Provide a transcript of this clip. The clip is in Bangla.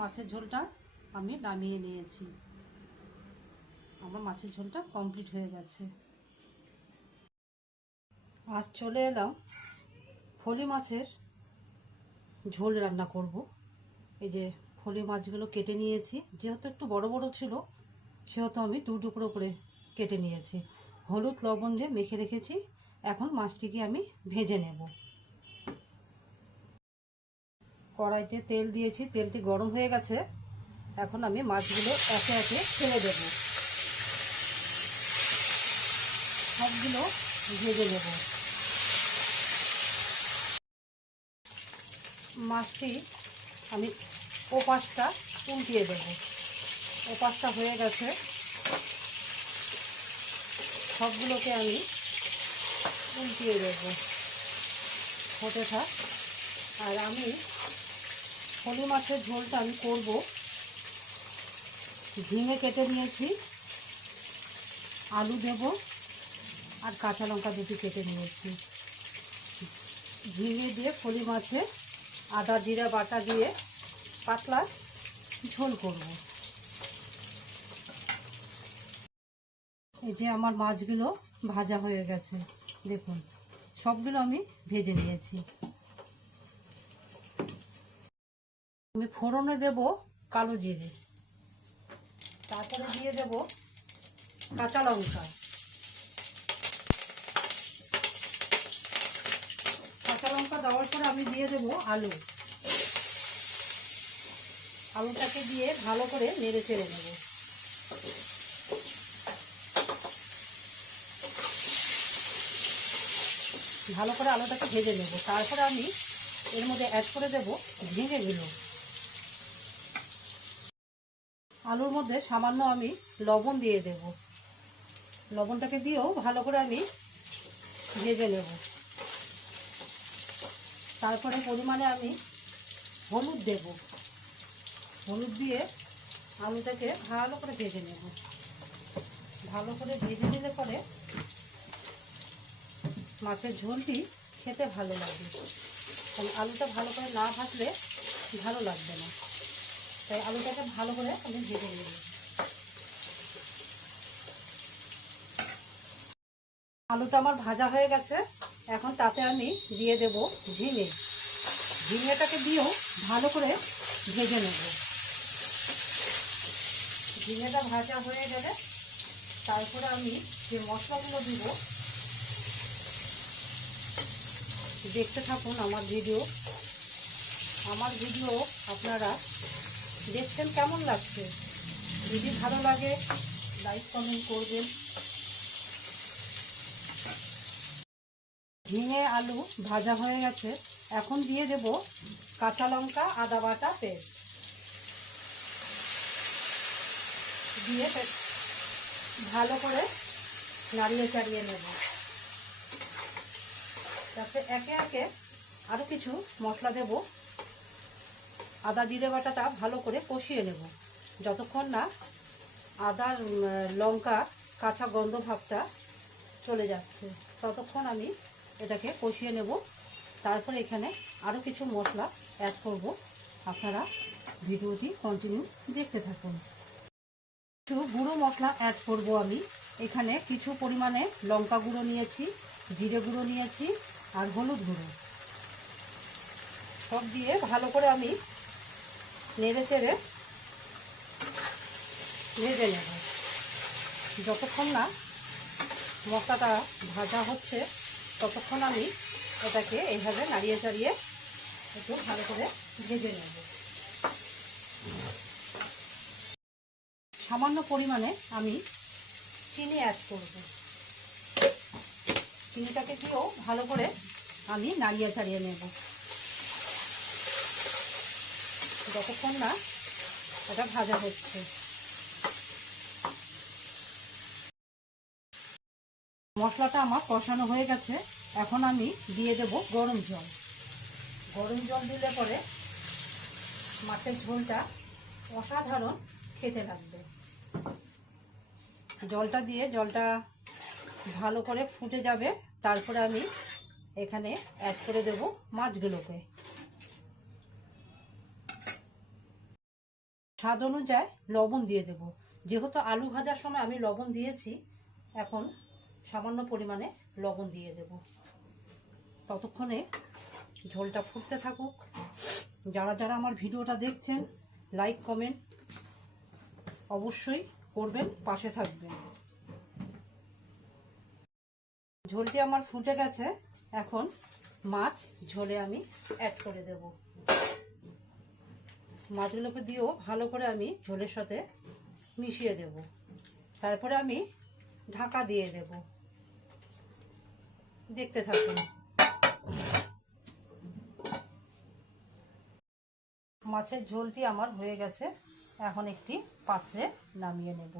মাছের ঝোলটা আমি নামিয়ে নিয়েছি। আমার মাছের ঝোলটা কমপ্লিট হয়ে গেছে। আজ চলে এলাম ফলি মাছের ঝোল রান্না করব। এই যে ফলি মাছগুলো কেটে নিয়েছি, যেহেতু একটু বড় বড় ছিল সেহেতু আমি দু টুকরো করে কেটে নিয়েছি। হলুদ লবণ দিয়ে মেখে রেখেছি। এখন মাছটিকে আমি ভেজে নেব। কড়াইতে তেল দিয়েছি, তেলটি গরম হয়ে গেছে। এখন আমি মাছগুলো একে একে ছেড়ে দেব, সবগুলো ভেজে নেব। মাছটি আমি ওপাশটা উল্টিয়ে দেব। ওপাশটা হয়ে গেছে, সবগুলোকে আমি উল্টিয়ে দেব, হতে থাক। আর আমি ফলি মাছের ঝোলটা আমি করব। ঝিঙে কেটে নিয়েছি, আলু দেব, আর কাঁচা লঙ্কা দুটি কেটে নিয়েছি। ঝিঙে দিয়ে ফলি মাছে আদা জিরা বাটা দিয়ে পাতলা ঝোল করব। এই যে আমার মাছগুলো ভাজা হয়ে গেছে, দেখুন সবগুলো আমি ভেজে নিয়েছি। আমি ফোড়নে দেব কালো জিরে, তারপরে দিয়ে দেব কাঁচা লঙ্কা। কাঁচা লঙ্কা দেওয়ার পরে আমি দিয়ে দেব আলু। আলুটাকে দিয়ে ভালো করে নেড়ে চেড়ে নেব। ভালো করে আলুটাকে ভেজে নেব। তারপরে আমি এর মধ্যে অ্যাড করে দেব ঝিঙেগুলো। আলুর মধ্যে সামান্য আমি লবণ দিয়ে দেব। লবণটাকে দিয়েও ভালো করে আমি ভেজে নেব। তারপরে পরিমাণে আমি হলুদ দেব। হলুদ দিয়ে আলুটাকে ভালো করে ভেজে নেব। ভালো করে ভেজে নিলে পরে মাছের ঝোলটি খেতে ভালো লাগবে। কারণ আলুটা ভালো করে না ভাজলে ভালো লাগবে না, তাই আলুটাকে ভালো করে আমি ভেজে নেব। আলুটা আমার ভাজা হয়ে গেছে। এখন তাতে আমি দিয়ে দেব ঝিঙে। ঝিঙেটাকে দিয়েও ভালো করে ভেজে নেব। ঝিঙেটা ভাজা হয়ে গেলে তারপরে আমি যে মশলাগুলো দিব, দেখতে থাকুন আমার ভিডিও। আমার ভিডিও আপনারা দেখছেন, কেমন লাগছে? যদি ভালো লাগে লাইক কমেন্ট করবেন। ঝিঙে আলু ভাজা হয়ে গেছে। এখন দিয়ে দেব কাঁচা লঙ্কা আদা বাটা পেস্ট দিয়ে ভালো করে নাড়িয়ে চাড়িয়ে নেব। তারপরে একে একে আরও কিছু মশলা দেব। আদা জিরে বাটাটা ভালো করে কষিয়ে নেব, যতক্ষণ না আদা লঙ্কা কাঁচা গন্ধ ভাবটা চলে যাচ্ছে ততক্ষণ আমি এটাকে কষিয়ে নেব। তারপরে এখানে আরও কিছু মশলা অ্যাড করব। আপনারা ভিডিওটি কন্টিনিউ দেখতে থাকুন। কিছু গুঁড়ো মশলা অ্যাড করব আমি। এখানে কিছু পরিমাণে লঙ্কা গুঁড়ো নিয়েছি, জিরে গুঁড়ো নিয়েছি, আর হলুদ গুঁড়ো সব দিয়ে ভালো করে আমি নেড়ে চেড়ে ভেজে নেব। যতক্ষণ না মশলাটা ভাজা হচ্ছে ততক্ষণ আমি এটাকে এইভাবে নাড়িয়ে চাড়িয়ে একটু ভালো করে ভেজে নেব। সামান্য পরিমাণে আমি চিনি অ্যাড করব। চিনিটাকে দিয়েও ভালো করে আমি নাড়িয়ে চাড়িয়ে নেব, যতক্ষণ না এটা ভাজা হচ্ছে। মশলাটা আমার কষানো হয়ে গেছে। এখন আমি দিয়ে দেব গরম জল। গরম জল দিলে পরে মাছের ঝোলটা অসাধারণ খেতে লাগবে। জলটা দিয়ে জলটা ভালো করে ফুটে যাবে। তারপরে আমি এখানে অ্যাড করে দেব মাছগুলোকে। স্বাদ অনুযায়ী লবণ দিয়ে দেব। যেহেতু আলু ভাজার সময় আমি লবণ দিয়েছি, এখন সামান্য পরিমাণে লবণ দিয়ে দেব। ততক্ষণে ঝোলটা ফুটতে থাকুক। যারা যারা আমার ভিডিওটা দেখছেন, লাইক কমেন্ট অবশ্যই করবেন, পাশে থাকবেন। ঝোলটি আমার ফুটে গেছে, এখন মাছ ঝোলে আমি অ্যাড করে দেব। মাছগুলোকে দিয়েও ভালো করে আমি ঝোলের সাথে মিশিয়ে দেব। তারপরে আমি ঢাকা দিয়ে দেব। দেখতে থাকুন। মাছের ঝোলটি আমার হয়ে গেছে, এখন একটি পাত্রে নামিয়ে নেব।